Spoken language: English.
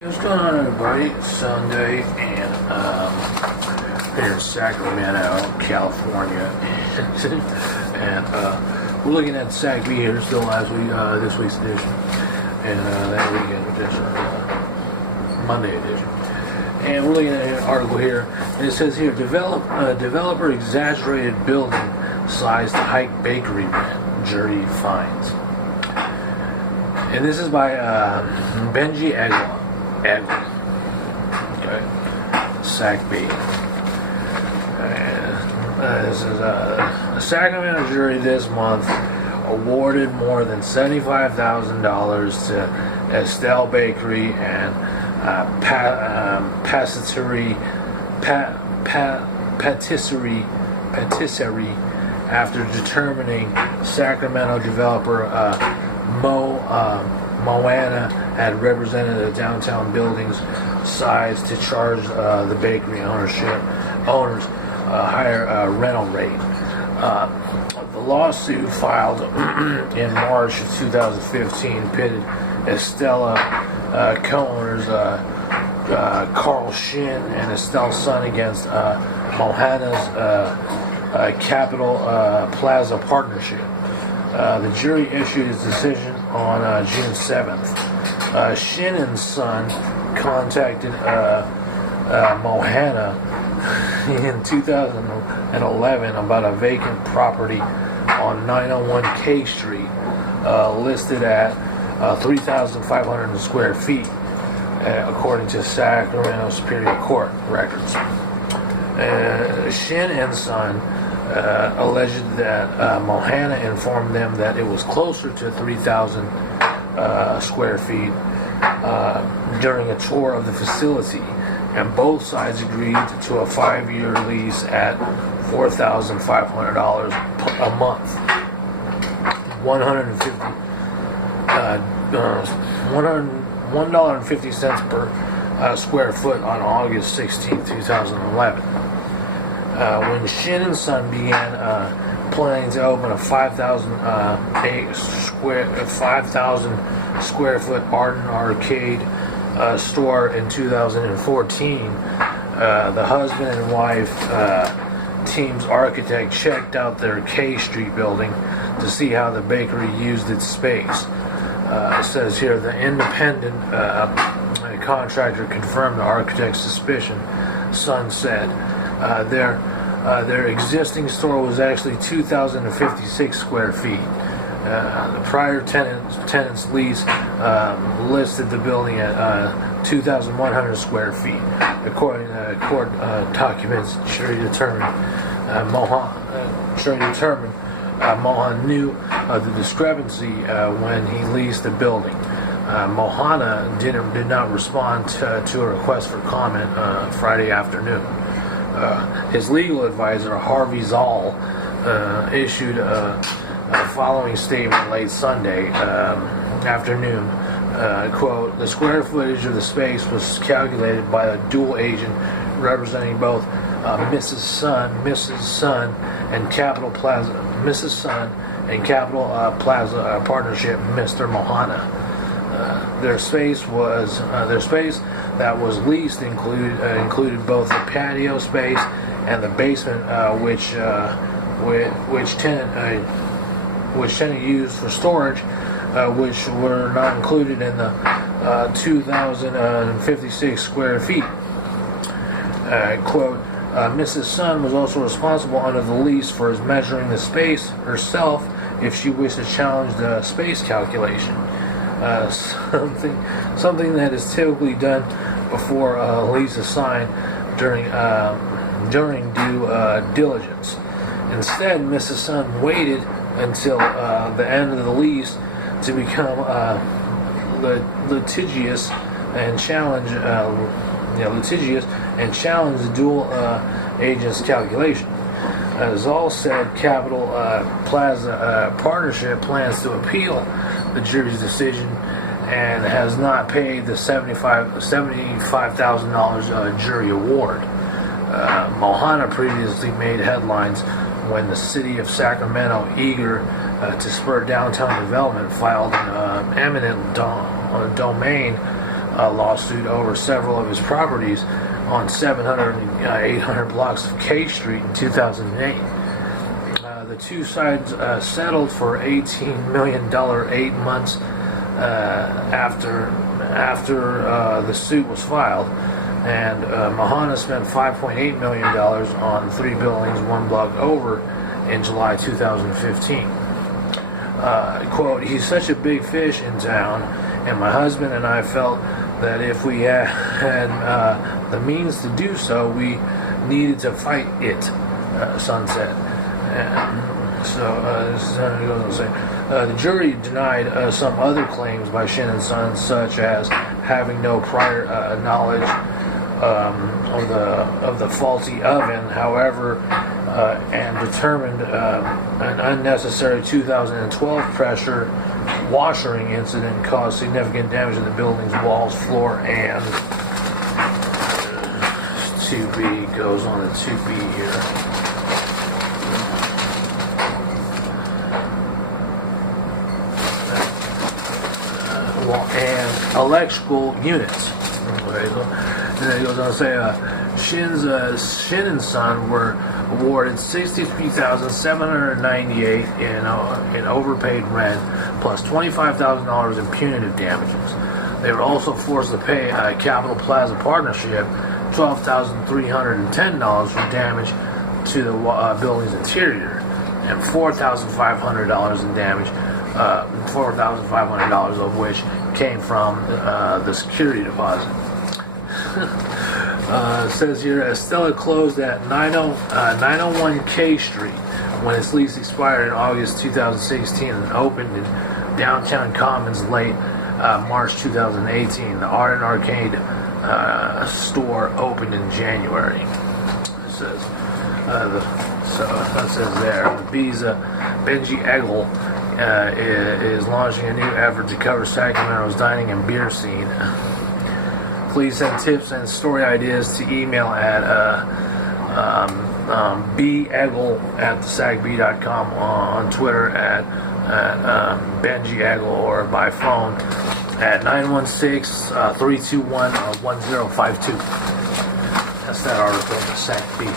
What's going on, everybody? It's Sunday, and here in Sacramento, California, and we're looking at SACB here, still this week's edition, and that weekend edition, Monday edition. And we're looking at an article here, and it says here, developer exaggerated building size to hike bakery rent, jury finds. And this is by Benji Aguilar. Okay, SACB. This is a Sacramento jury this month awarded more than $75,000 to Estelle Bakery and patisserie after determining Sacramento developer Moana had represented the downtown building's size to charge the bakery owners higher rental rate. The lawsuit filed in March of 2015 pitted Estella co-owners Carl Shin and Estelle's son against Mohana's Capital Plaza Partnership. The jury issued its decision on June 7th. Shin and Son contacted Mohana in 2011 about a vacant property on 901 K Street, listed at 3,500 square feet, according to Sacramento Superior Court records. Shin and Son alleged that Mohana informed them that it was closer to 3,000 square feet during a tour of the facility, and both sides agreed to a 5-year lease at $4,500 a month, $1.50 per square foot on August 16, 2011. When Shin and Son began planning to open a 5,000 square foot art and arcade store in 2014, the husband and wife team's architect checked out their K Street building to see how the bakery used its space. It says here the independent contractor confirmed the architect's suspicion. Son said their existing store was actually 2,056 square feet. The prior tenant's lease listed the building at 2,100 square feet. According to court documents, jury determined Mohan knew the discrepancy when he leased the building. Mohana did not respond to a request for comment Friday afternoon. His legal advisor, Harvey Zoll, issued a following statement late Sunday afternoon. Quote, the square footage of the space was calculated by a dual agent representing both Mrs. Sun and Capital Plaza Partnership, Mr. Mohana. Their space that was leased included both the patio space and the basement, which tenant used for storage, which were not included in the 2,056 square feet. Quote, Mrs. Sun was also responsible under the lease for measuring the space herself if she wished to challenge the space calculation. Something that is typically done before a lease is signed during due diligence. Instead, Mrs. Sun waited until the end of the lease to become litigious and challenge the dual agent's calculation. As all said, Capital Plaza Partnership plans to appeal the jury's decision and has not paid the $75,000 jury award. Mohana previously made headlines when the city of Sacramento, eager to spur downtown development, filed an eminent domain lawsuit over several of his properties on 700 and 800 blocks of K Street in 2008. The two sides settled for $18 million 8 months after the suit was filed, and Mahana spent $5.8 million on 3 buildings 1 block over in July 2015. Quote, "He's such a big fish in town, and my husband and I felt that if we had the means to do so, we needed to fight it," Sun said. The jury denied some other claims by Shin and Son, such as having no prior knowledge of the faulty oven, however, and determined an unnecessary 2012 pressure washering incident caused significant damage to the building's walls, floor, and 2B goes on to 2B here. And electrical units. And then it goes on to say, Shin and Son were awarded $63,798 in overpaid rent, plus $25,000 in punitive damages. They were also forced to pay Capital Plaza Partnership $12,310 for damage to the building's interior, and $4,500 in damage. $4,500 of which came from the security deposit. It says here, Estella closed at 901 K Street when its lease expired in August 2016 and opened in downtown Commons late March 2018. The Art and Arcade store opened in January. It says, that says there, Benji Eggle is launching a new effort to cover Sacramento's dining and beer scene. Please send tips and story ideas to email at beggle@thesacb.com, on Twitter at Benji Eggle, or by phone at 916-321-1052. That's that article in the SACB.